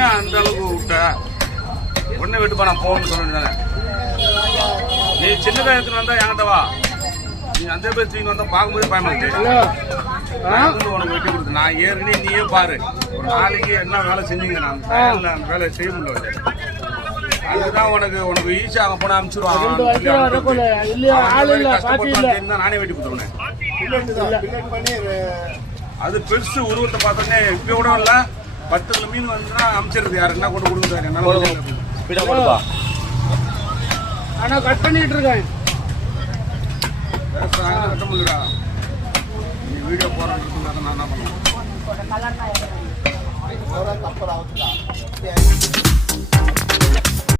ஏன் அந்த அளவுக்கு விட்ட உடனே வெட்டுப்பா நான் போகணும்னு சொன்னேன். நீ சின்னதாக எடுத்துன்னு வந்தா என்கிட்ட வா. நீ அந்த பேர் தூக்கிட்டு வந்தா பார்க்கும்போது பயமாச்சு. உனக்கு வெட்டி கொடுத்து நான் ஏற்கனவே நீயே பாரு ஒரு நாளைக்கு என்ன வேலை செஞ்சீங்க. நான் அந்த வேலையை செய்ய முடியல. அதுதான் உனக்கு ஈஸியா அங்க போனா அனுப்பிச்சிருவான். நானே வெட்டி கொடுத்துருவேன். அது பெருசு உருவத்தை பார்த்தோன்னே இப்ப கூட இல்ல 10 கிலோ மீன் வந்துன்னா அனுப்பிச்சிருது. யாரு என்ன கொண்டு கொடுக்குறாரு என்னால. ஆனா கட் பண்ணிட்டு இருக்கேன். கட்ட முடியலடா. நீ வீடியோ போறேன்னு நான் என்ன பண்ணுவேன்.